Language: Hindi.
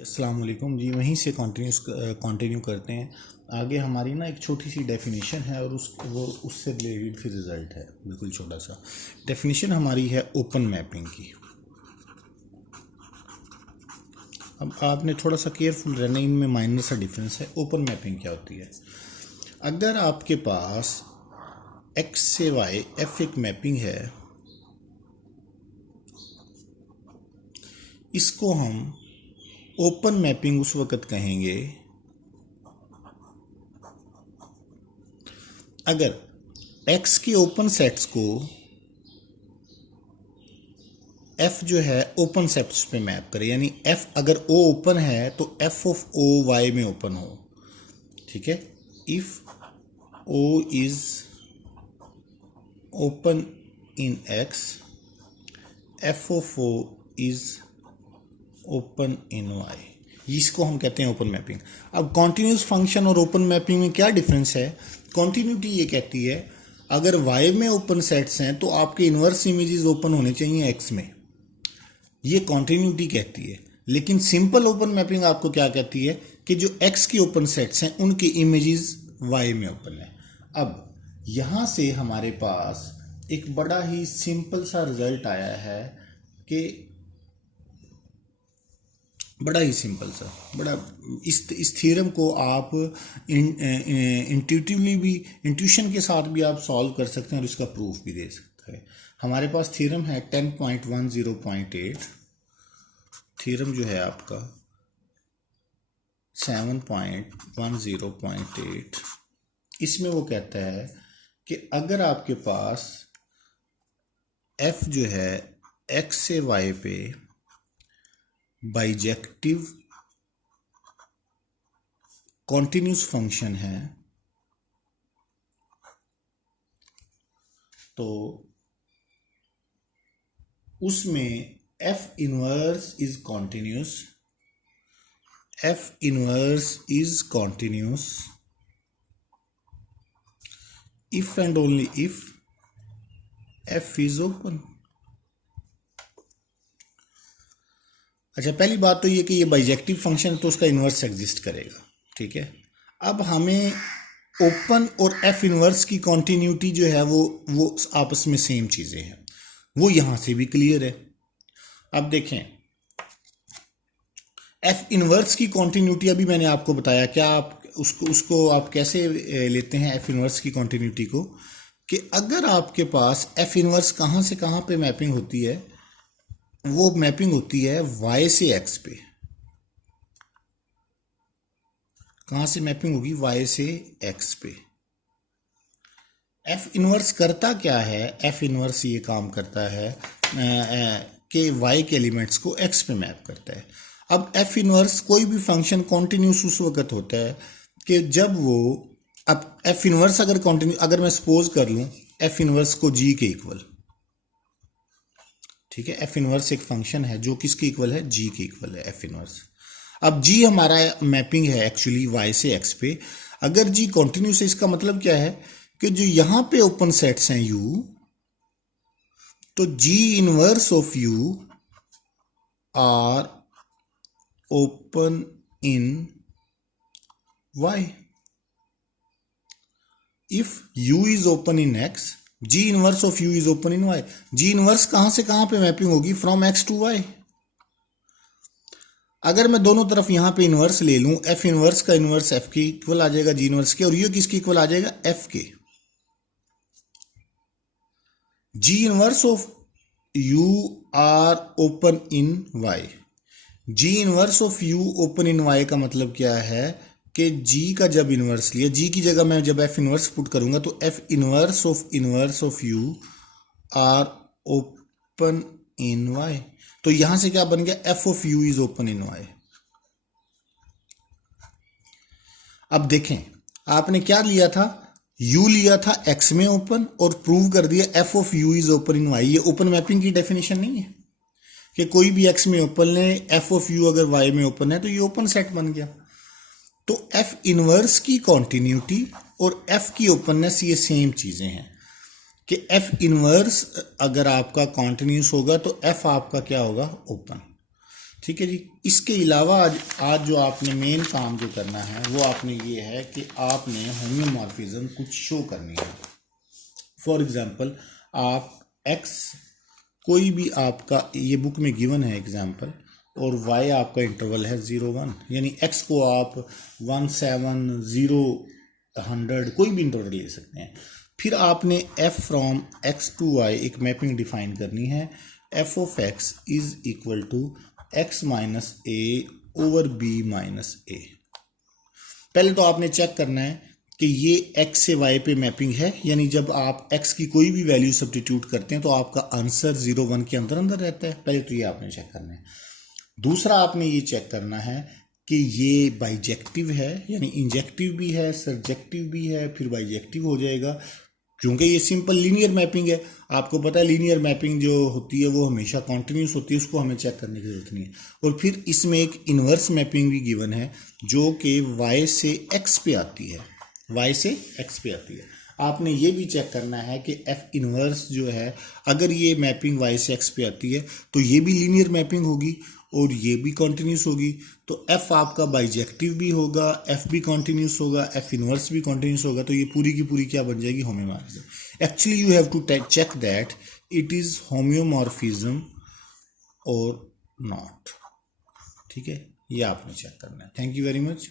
अस्सलाम वालेकुम जी। वहीं से कंटिन्यू करते हैं। आगे हमारी ना एक छोटी सी डेफिनेशन है और उससे रिलेटेड फिर रिज़ल्ट है। बिल्कुल छोटा सा डेफिनेशन हमारी है ओपन मैपिंग की। अब आपने थोड़ा सा केयरफुल रहना, इनमें माइनर सा डिफरेंस है। ओपन मैपिंग क्या होती है? अगर आपके पास एक्स से वाई एफ एक मैपिंग है, इसको हम ओपन मैपिंग उस वक्त कहेंगे अगर x के ओपन सेट्स को f जो है ओपन सेट्स पे मैप करे। यानी f अगर o ओपन है तो f ऑफ o y में ओपन हो। ठीक है, if o is open in x, f of o is open in y, इसको हम कहते हैं ओपन मैपिंग। अब कॉन्टिन्यूस फंक्शन और ओपन मैपिंग में क्या डिफरेंस है? कॉन्टिन्यूटी ये कहती है अगर y में ओपन सेट्स हैं तो आपके इन्वर्स इमेजेस ओपन होने चाहिए x में, ये कॉन्टिन्यूटी कहती है। लेकिन सिंपल ओपन मैपिंग आपको क्या कहती है कि जो x के ओपन सेट्स हैं उनके इमेजेस y में ओपन है। अब यहां से हमारे पास एक बड़ा ही सिंपल सा रिजल्ट आया है कि बड़ा ही सिंपल सा, बड़ा इस थ्योरम को आप इंट्यूटिवली भी, इंट्यूशन के साथ भी आप सॉल्व कर सकते हैं और इसका प्रूफ भी दे सकते हैं। हमारे पास थ्योरम है 10.10.8, थ्योरम जो है आपका 7.10.8। इसमें वो कहता है कि अगर आपके पास f जो है x से y पे बाइजेक्टिव कॉन्टिन्यूस फंक्शन है तो उसमें f inverse is continuous, f inverse is continuous if and only if f is open. अच्छा, पहली बात तो ये कि ये बाइजेक्टिव फंक्शन तो उसका इन्वर्स एग्जिस्ट करेगा। ठीक है, अब हमें ओपन और एफ इन्वर्स की कॉन्टिन्यूटी जो है वो आपस में सेम चीज़ें हैं, वो यहां से भी क्लियर है। अब देखें एफ इन्वर्स की कॉन्टिन्यूटी, अभी मैंने आपको बताया क्या आप उसको आप कैसे लेते हैं एफ इन्वर्स की कॉन्टिन्यूटी को, कि अगर आपके पास एफ इन्वर्स कहां से कहां पे मैपिंग होती है, वो मैपिंग होती है y से x पे। कहां से मैपिंग होगी? y से x पे। f इनवर्स करता क्या है? f इनवर्स ये काम करता है कि y के एलिमेंट्स को x पे मैप करता है। अब f इनवर्स कोई भी फंक्शन कॉन्टिन्यूस उस वक्त होता है कि जब वो, अब f इनवर्स अगर कॉन्टिन्यू, अगर मैं सपोज कर लूं f इनवर्स को g के इक्वल, ठीक है, एफ इनवर्स एक फंक्शन है जो किसके इक्वल है? जी के इक्वल है एफ इनवर्स। अब जी हमारा मैपिंग है एक्चुअली वाई से एक्स पे। अगर जी कॉन्टिन्यूस है, इसका मतलब क्या है कि जो यहां पे ओपन सेट्स हैं यू, तो G inverse of U are open in Y. If U is open in X, G inverse of U is open in Y. G inverse कहां से कहां पे मैपिंग होगी? From X to Y. अगर मैं दोनों तरफ यहां पे इनवर्स ले लूं, एफ इनवर्स का इनवर्स एफ के इक्वल आ जाएगा, जी इनवर्स के, और ये किसके इक्वल आ जाएगा? एफ के। G inverse of U are open in Y. G inverse of U open in Y का मतलब क्या है कि जी का जब इनवर्स लिया, जी की जगह मैं जब एफ इनवर्स पुट करूंगा तो F inverse of U are open in Y. तो यहां से क्या बन गया? F of U is open in Y. अब देखें आपने क्या लिया था? u लिया था x में ओपन और प्रूव कर दिया F of U is open in Y. ये ओपन मैपिंग की डेफिनेशन नहीं है कि कोई भी x में ओपन ले, एफ ऑफ यू अगर y में ओपन है तो ये ओपन सेट बन गया। तो f इनवर्स की कॉन्टिन्यूटी और f की ओपननेस ये सेम चीजें हैं कि f इनवर्स अगर आपका कॉन्टिन्यूस होगा तो f आपका क्या होगा? ओपन। ठीक है जी। इसके अलावा आज जो आपने मेन काम जो करना है वो आपने ये है कि आपने होम्योमॉर्फिज्म कुछ शो करनी है। फॉर एग्जांपल आप x कोई भी आपका ये बुक में गिवन है एग्जांपल, और y आपका इंटरवल है 0-1, यानी x को आप 1, 7, 0, 100 कोई भी इंटरवल ले सकते हैं। फिर आपने f from x to y एक मैपिंग डिफाइन करनी है। f of x is equal to x minus a over b minus a। पहले तो आपने चेक करना है कि ये x से y पे मैपिंग है, यानी जब आप x की कोई भी वैल्यू सब्स्टिट्यूट करते हैं तो आपका आंसर 0-1 के अंदर अंदर रहता है। पहले तो ये आपने चेक करना है। दूसरा आपने ये चेक करना है कि ये बाइजेक्टिव है, यानी इंजेक्टिव भी है, सर्जेक्टिव भी है, फिर बाइजेक्टिव हो जाएगा, क्योंकि ये सिंपल लीनियर मैपिंग है। आपको पता है लीनियर मैपिंग जो होती है वो हमेशा कॉन्टिन्यूस होती है, उसको हमें चेक करने की जरूरत नहीं है। और फिर इसमें एक इन्वर्स मैपिंग भी गिवन है जो कि y से x पे आती है, y से x पे आती है। आपने ये भी चेक करना है कि f इन्वर्स जो है, अगर ये मैपिंग y से x पे आती है तो ये भी लीनियर मैपिंग होगी और ये भी कॉन्टिन्यूस होगी। तो f आपका बाइजेक्टिव भी होगा, f भी कॉन्टिन्यूस होगा, f इनवर्स भी कॉन्टिन्यूस होगा, तो ये पूरी की पूरी क्या बन जाएगी, homeomorphism. Actually you have to check that it is homeomorphism और नॉट। ठीक है, ये आपने चेक करना है। Thank you very much.